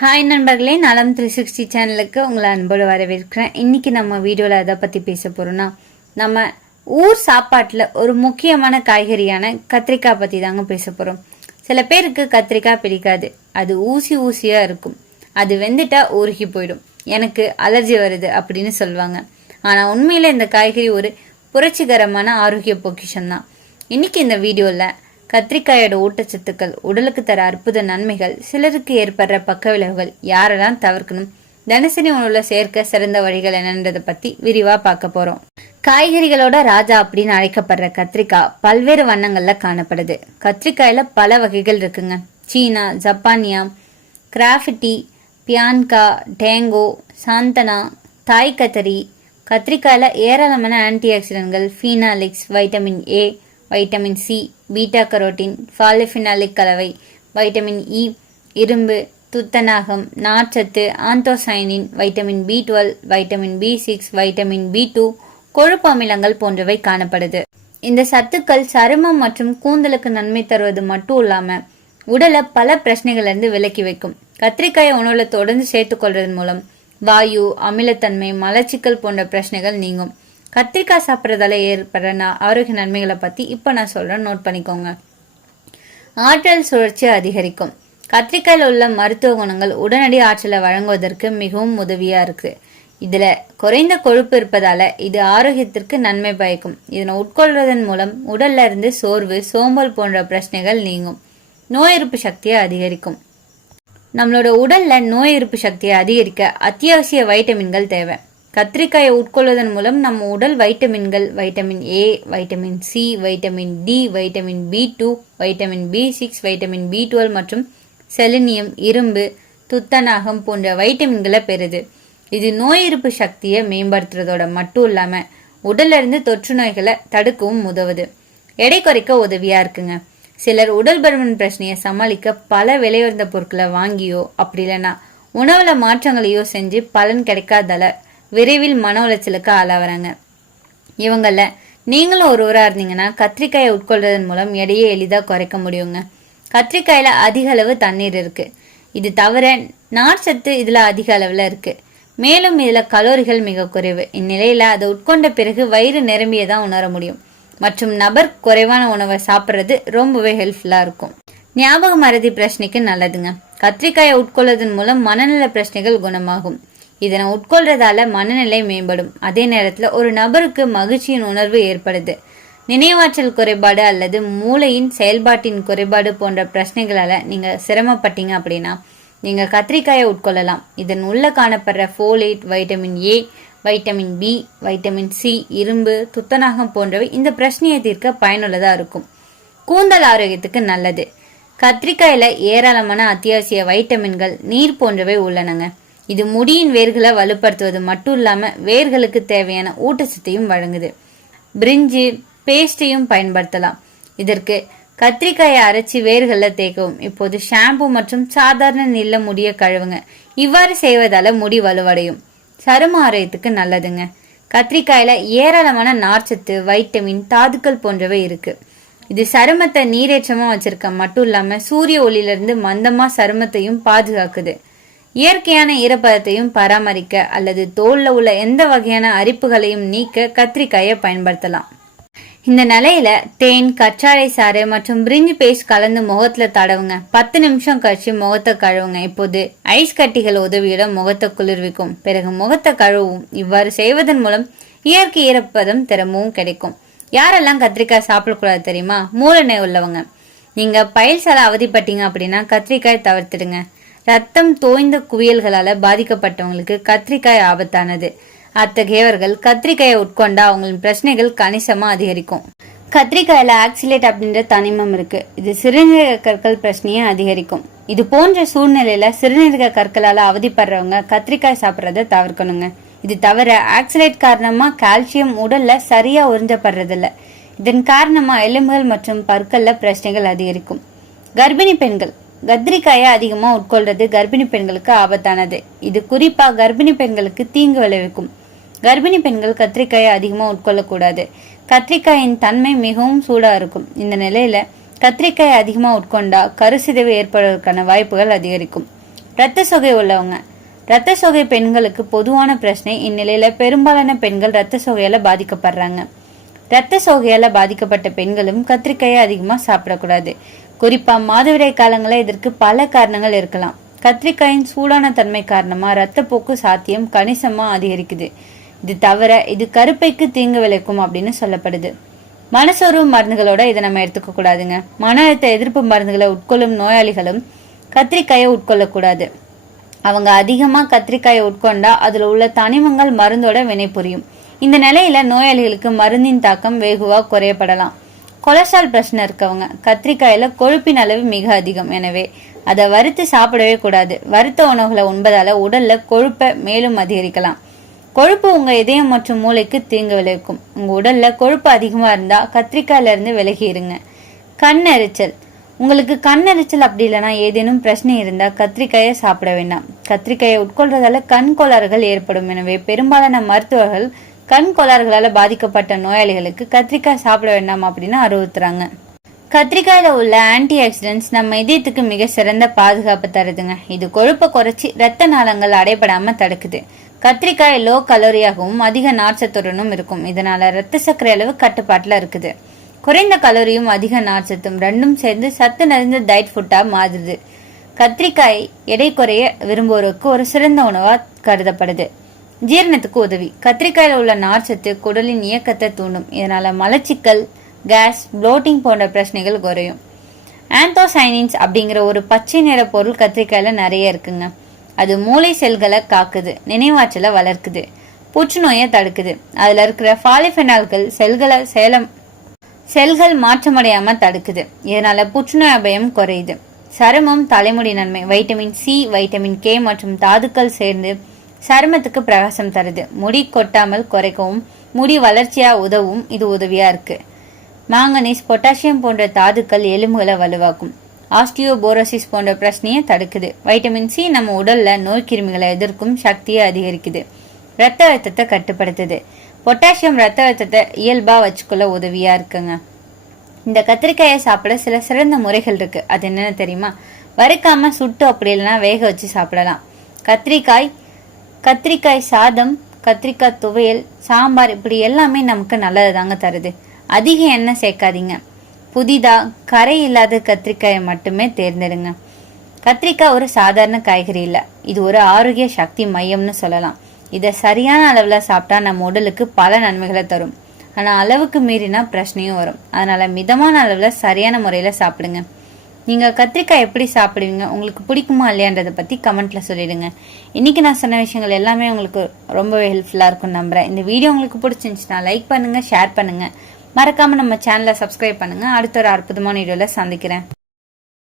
Hi நண்பர்களே, நலம் 360 சேனலுக்கு உங்களை அன்போடு வரவேற்கிறேன். இன்னைக்கு நம்ம வீடியோவில் எதை பற்றி பேச போகிறோம்னா, நம்ம ஊர் சாப்பாட்டில் ஒரு முக்கியமான காய்கறியான கத்திரிக்காய் பற்றி தாங்க பேச போகிறோம். சில பேருக்கு கத்திரிக்காய் பிடிக்காது, அது ஊசியாக இருக்கும், அது வெந்துட்டா உருகி போயிடும், எனக்கு அலர்ஜி வருது அப்படின்னு சொல்லுவாங்க. ஆனால் உண்மையில் இந்த காய்கறி ஒரு புரட்சிகரமான ஆரோக்கிய பொக்கிஷம் தான். இன்னைக்கு இந்த வீடியோவில் கத்திரிக்காயோட ஊட்டச்சத்துக்கள், உடலுக்கு தர அற்புத நன்மைகள், சிலருக்கு ஏற்படுற பக்க விளைவுகள், யாரெல்லாம் தவிர்க்கணும், தினசரி உணவுல சேர்க்க சிறந்த வழிகள் என்னன்றதை பத்தி விரிவா பார்க்க போறோம். காய்கறிகளோட ராஜா அப்படின்னு அழைக்கப்படுற கத்திரிக்காய் பல்வேறு வண்ணங்கள்ல காணப்படுது. கத்திரிக்காயில பல வகைகள் இருக்குங்க. சீனா, ஜப்பானியா, graffiti, Bianca, tango, Santana, Thai கத்தரி. கத்திரிக்காயில ஏராளமான ஆன்டி ஆக்சிடென்ட்கள், phenolics, vitamin A, vitamin C, beta carotene, polyphenolic கலவை, வைட்டமின் இ, இரும்பு, துத்தநாகம், நார்ச்சத்து, anthocyanin, vitamin B12, vitamin B6, vitamin B2, கொழுப்பு அமிலங்கள் போன்றவை காணப்படுது. இந்த சத்துக்கள் சருமம் மற்றும் கூந்தலுக்கு நன்மை தருவது மட்டும் இல்லாம உடலை பல பிரச்சனைகள்ல இருந்து விலக்கி வைக்கும். கத்திரிக்காயை உணவுல தொடர்ந்து சேர்த்துக் கொள்வதன் மூலம் வாயு, அமிலத்தன்மை, மலச்சிக்கல் போன்ற பிரச்சனைகள் நீங்கும். கத்திரிக்காய் சாப்பிட்றதால ஏற்படுற ஆரோக்கிய நன்மைகளை பத்தி இப்ப நான் சொல்றேன், நோட் பண்ணிக்கோங்க. ஆற்றல் சுழற்சி அதிகரிக்கும். கத்திரிக்காயில உள்ள மருத்துவ குணங்கள் உடனடி ஆற்றலை வழங்குவதற்கு மிகவும் உதவியா இருக்கு. இதுல குறைந்த கொழுப்பு இருப்பதால இது ஆரோக்கியத்திற்கு நன்மை பயக்கும். இதனை உட்கொள்வதன் மூலம் உடல்ல இருந்து சோர்வு, சோம்பல் போன்ற பிரச்சனைகள் நீங்கும். நோய் எதிர்ப்பு சக்தியை அதிகரிக்கும். நம்மளோட உடல்ல நோய் எதிர்ப்பு சக்தியை அதிகரிக்க அத்தியாவசிய வைட்டமின்கள் தேவை. கத்திரிக்காயை உட்கொள்வதன் மூலம் நம்ம உடல் வைட்டமின்கள், vitamin A, vitamin C, vitamin D, vitamin B2, vitamin B6, vitamin B12 மற்றும் செலினியம், இரும்பு, துத்தநாகம் போன்ற வைட்டமின்களை பெறுது. இது நோய் எதிர்ப்பு சக்தியை மேம்படுத்துறதோட மட்டும் இல்லாம உடல்ல இருந்து தொற்று நோய்களை தடுக்கவும் உதவுது. எடை குறைக்க உதவியா இருக்குங்க. சிலர் உடல் பருமன் பிரச்சனையை சமாளிக்க பல விலையுயர்ந்த பொருட்களை வாங்கியோ அப்படி இல்லைன்னா உணவுல மாற்றங்களையோ செஞ்சு பலன் கிடைக்காதால விரைவில் மன உளைச்சலுக்கு ஆளாவறாங்க. இவங்கள நீங்களும் ஒருவரா இருந்தீங்கன்னா கத்திரிக்காயை உட்கொள்றதன் மூலம் எடையை எளிதா குறைக்க முடியுங்க. கத்திரிக்காயில அதிக அளவு தண்ணீர் இருக்கு. இது தவிர நார்ச்சத்து இதுல அதிக அளவுல இருக்கு. மேலும் இதுல கலோரிகள் மிக குறைவு. இந்நிலையில அதை உட்கொண்ட பிறகு வயிறு நிரம்பியதான் உணர முடியும். மற்றும் நபர் குறைவான உணவை சாப்பிட்றது ரொம்பவே ஹெல்ப்ஃபுல்லா இருக்கும். ஞாபக மறதி பிரச்சனைக்கு நல்லதுங்க. கத்திரிக்காயை உட்கொள்வதன் மூலம் மனநல பிரச்சனைகள் குணமாகும். இதனை உட்கொள்றதால மனநிலை மேம்படும். அதே நேரத்துல ஒரு நபருக்கு மகிழ்ச்சியின் உணர்வு ஏற்படுது. நினைவாற்றல் குறைபாடு அல்லது மூளையின் செயல்பாட்டின் குறைபாடு போன்ற பிரச்சனைகளால நீங்க சிரமப்பட்டீங்க அப்படின்னா நீங்க கத்திரிக்காயை உட்கொள்ளலாம். இதன் உள்ள காணப்படுற folate, vitamin A, vitamin B, vitamin C, இரும்பு, துத்தநாகம் போன்றவை இந்த பிரச்சனையை தீர்க்க பயனுள்ளதா இருக்கும். கூந்தல் ஆரோக்கியத்துக்கு நல்லது. கத்திரிக்காயில ஏராளமான அத்தியாவசிய வைட்டமின்கள், நீர் போன்றவை உள்ளனங்க. இது முடியின் வேர்களை வலுப்படுத்துவது மட்டும் இல்லாம வேர்களுக்கு தேவையான ஊட்டச்சத்தையும் வழங்குது. பிரிஞ்சு பேஸ்டையும் பயன்படுத்தலாம். இதற்கு கத்திரிக்காயை அரைச்சி வேர்கள்ல தேக்கவும். இப்போது ஷாம்பு மற்றும் சாதாரண நீல முடிய கழுவுங்க. இவ்வாறு செய்வதால முடி வலுவடையும். சரும ஆரோக்கியத்துக்கு நல்லதுங்க. கத்திரிக்காயில ஏராளமான நார்ச்சத்து, வைட்டமின், தாதுக்கள் போன்றவை இருக்கு. இது சருமத்தை நீரேற்றமா வச்சிருக்க மட்டும் இல்லாம சூரிய ஒளியில இருந்து மந்தமா சருமத்தையும் பாதுகாக்குது. இயற்கையான ஈரப்பதத்தையும் பராமரிக்க அல்லது தோல்ல உள்ள எந்த வகையான அரிப்புகளையும் நீக்க கத்திரிக்காயை பயன்படுத்தலாம். இந்த நிலையில தேன், கற்றாழை சாறு மற்றும் பிரிஞ்சி பேஸ்ட் கலந்து முகத்துல தடவுங்க. 10 நிமிஷம் கழிச்சு முகத்தை கழுவுங்க. இப்போது ஐஸ் கட்டிகள் உதவியுடன் முகத்தை குளிர்விக்கும். பிறகு முகத்தை கழுவும். இவ்வாறு செய்வதன் மூலம் இயற்கை ஈரப்பதம் திறமும் கிடைக்கும். யாரெல்லாம் கத்திரிக்காய் சாப்பிடக்கூடாது தெரியுமா? மூலநோய் உள்ளவங்க. நீங்க பயில்சால அவதிப்பட்டீங்க அப்படின்னா கத்திரிக்காய் தவிர்த்துடுங்க. ரத்தம் தோய்ந்த குவியல்களால பாதிக்கப்பட்டவங்களுக்கு கத்திரிக்காய் ஆபத்தானது. அத்தகையவர்கள் கத்திரிக்காயை உட்கொண்டா அவங்களின் பிரச்சனைகள் கணிசமா அதிகரிக்கும். கத்திரிக்காயில ஆக்சிலேட் அப்படின்ற தனிமம் இருக்கு. இது சிறுநீரக கற்கள் பிரச்சனையை அதிகரிக்கும். இது போன்ற சூழ்நிலையில சிறுநீரக கற்களால அவதிப்படுறவங்க கத்திரிக்காய் சாப்பிட்றத தவிர்க்கணுங்க. இது தவிர ஆக்சிலேட் காரணமா கால்சியம் உடல்ல சரியா உறிஞ்சப்படுறதில்ல. இதன் காரணமா எலும்புகள் மற்றும் பற்கள்ல பிரச்சனைகள் அதிகரிக்கும். கர்ப்பிணி பெண்கள் கத்திரிக்காயை அதிகமா உட்கொள்றது கர்ப்பிணி பெண்களுக்கு ஆபத்தானது. இது குறிப்பா கர்ப்பிணி பெண்களுக்கு தீங்கு விளைவிக்கும். கர்ப்பிணி பெண்கள் கத்திரிக்காயை அதிகமா உட்கொள்ளக்கூடாது. கத்திரிக்காயின் தன்மை மிகவும் சூடா இருக்கும். இந்த நிலையில கத்திரிக்காயை அதிகமா உட்கொண்டா கருசிதைவு ஏற்படுவதற்கான வாய்ப்புகள் அதிகரிக்கும். இரத்த சோகை உள்ளவங்க. இரத்த சோகை பெண்களுக்கு பொதுவான பிரச்சனை. இந்நிலையில பெரும்பாலான பெண்கள் இரத்த சோகையால பாதிக்கப்படுறாங்க. இரத்த சோகையால பாதிக்கப்பட்ட பெண்களும் கத்திரிக்காயை அதிகமா சாப்பிடக்கூடாது. குறிப்பா மாதவிடாய் காலங்களில் இதற்கு பல காரணங்கள் இருக்கலாம். கத்திரிக்காயின் சூடான தன்மை காரணமா இரத்தப்போக்கு சாத்தியம் கணிசமா அதிகரிக்குது. இது தவிர இது கருப்பைக்கு தீங்கு விளைக்கும் அப்படின்னு சொல்லப்படுது. மனசோர்வு மருந்துகளோட இதை நம்ம எடுத்துக்க கூடாதுங்க. மன அழுத்த எதிர்ப்பு மருந்துகளை உட்கொள்ளும் நோயாளிகளும் கத்திரிக்காயை உட்கொள்ளக்கூடாது. அவங்க அதிகமா கத்திரிக்காயை உட்கொண்டா அதுல உள்ள தனிமங்கள் மருந்தோட வினை புரியும். இந்த நிலையில நோயாளிகளுக்கு மருந்தின் தாக்கம் வெகுவா குறையப்படலாம். கொலஸ்ட்ரால் பிரச்சனை இருக்கவங்க கத்திரிக்காயில கொழுப்பின் அளவு மிக அதிகம். எனவே அதை வறுத்து சாப்பிடவே கூடாது. வறுத்த உணவுகளை உண்பதால உடல்ல கொழுப்பை மேலும் அதிகரிக்கலாம். கொழுப்பு உங்க இதயம் மற்றும் மூளைக்கு தீங்கு விளைவிக்கும். உங்க உடல்ல கொழுப்பு அதிகமா இருந்தா கத்திரிக்காயில இருந்து விலகி இருங்க. கண் எரிச்சல். உங்களுக்கு கண் எரிச்சல் அப்படி இல்லைன்னா ஏதேனும் பிரச்சனை இருந்தா கத்திரிக்காயை சாப்பிட வேண்டாம். கத்திரிக்காயை உட்கொள்றதால கண் கோளாறுகள் ஏற்படும். எனவே பெரும்பாலான மருத்துவர்கள் கண் கோளாறுகளால பாதிக்கப்பட்ட நோயாளிகளுக்கு கத்திரிக்காய் சாப்பிட வேண்டாம் அப்படின்னு அறிவுறுத்துறாங்க. கத்திரிக்காயில உள்ள ஆன்டி ஆக்சிடென்ட்ஸ் நம்ம இதயத்துக்கு மிக சிறந்த பாதுகாப்பு தருதுங்க. இது கொழுப்பை குறைச்சி ரத்த நாளங்கள் அடைபடாம தடுக்குது. கத்திரிக்காய் லோ கலோரியாகவும் அதிக நார்ச்சத்துடனும் இருக்கும். இதனால ரத்த சர்க்கரை அளவு கட்டுப்பாட்டுல இருக்குது. குறைந்த கலோரியும் அதிக நார்ச்சத்தும் ரெண்டும் சேர்ந்து சத்து நிறைந்த டயட் ஃபுட்டா மாறுது. கத்திரிக்காய் எடை குறைய விரும்புவோருக்கு ஒரு சிறந்த உணவா கருதப்படுது. ஜீரணத்துக்கு உதவி. கத்திரிக்காயில உள்ள நார்ச்சத்து குடலின் இயக்கத்தை தூண்டும். இதனால மலச்சிக்கல், கேஸ், ப்ளோட்டிங் போன்ற பிரச்சனைகள் குறையும். ஆந்தோசைனின்ஸ் அப்படிங்கிற ஒரு பச்சை நிற பொருள் கத்திரிக்காயில நிறைய இருக்குங்க. அது மூளை செல்களை காக்குது, நினைவாற்றலை வளர்க்குது, புற்றுநோயை தடுக்குது. அதுல இருக்கிற பாலிஃபெனால்கள் செல்கள் மாற்றமடையாம தடுக்குது. இதனால புற்றுநோய் அபாயம் குறையுது. சருமம், தலைமுடி நன்மை. வைட்டமின் சி, வைட்டமின் கே மற்றும் தாதுக்கள் சேர்ந்து சருமத்துக்கு பிரகாசம் தருது. முடி கொட்டாமல் குறைக்கவும் முடி வளர்ச்சியா உதவும் இது உதவியா இருக்கு. மாங்கனீஸ், பொட்டாசியம் போன்ற தாதுக்கள் எலும்புகளை வலுவாக்கும். ஆஸ்டியோபோரோசிஸ் போன்ற பிரச்சனையை தடுக்குது. வைட்டமின் சி நம்ம உடல்ல நோய் கிருமிகளை எதிர்க்கும் சக்தியை அதிகரிக்குது. ரத்த அழுத்தத்தை கட்டுப்படுத்துது. பொட்டாசியம் ரத்த அழுத்தத்தை இயல்பா வச்சுக்கொள்ள உதவியா இருக்குங்க. இந்த கத்திரிக்காயை சாப்பிட சில சிறந்த முறைகள் இருக்கு. அது என்னன்னு தெரியுமா? வறுக்காம சுட்டு அப்படி இல்லைன்னா வேக வச்சு சாப்பிடலாம். கத்திரிக்காய் சாதம், கத்திரிக்காய் துவையல், சாம்பார் இப்படி எல்லாமே நமக்கு நல்லது தாங்க தருது. அதிக எண்ணெய் சேர்க்காதீங்க. புதிதா கரை இல்லாத கத்திரிக்காயை மட்டுமே தேர்ந்தெடுங்க. கத்திரிக்காய் ஒரு சாதாரண காய்கறி இல்ல, இது ஒரு ஆரோக்கிய சக்தி மையம்னு சொல்லலாம். இதை சரியான அளவுல சாப்பிட்டா நம்ம உடலுக்கு பல நன்மைகளை தரும். ஆனா அளவுக்கு மீறினா பிரச்சனையும் வரும். அதனால மிதமான அளவுல சரியான முறையில சாப்பிடுங்க. நீங்க கத்திரிக்காய் எப்படி சாப்பிடுவீங்க, உங்களுக்கு பிடிக்குமா இல்லையான்றதை பத்தி கமெண்ட்ல சொல்லிடுங்க. இன்னைக்கு நான் சொன்ன விஷயங்கள் எல்லாமே உங்களுக்கு ரொம்பவே ஹெல்ப்ஃபுல்லா இருக்கும்னு நம்புறேன். இந்த வீடியோ உங்களுக்கு பிடிச்சிருந்துச்சுன்னா லைக் பண்ணுங்க, ஷேர் பண்ணுங்க, மறக்காம நம்ம சேனலை சப்ஸ்கிரைப் பண்ணுங்க. அடுத்த ஒரு அற்புதமான வீடியோல சந்திக்கிறேன்.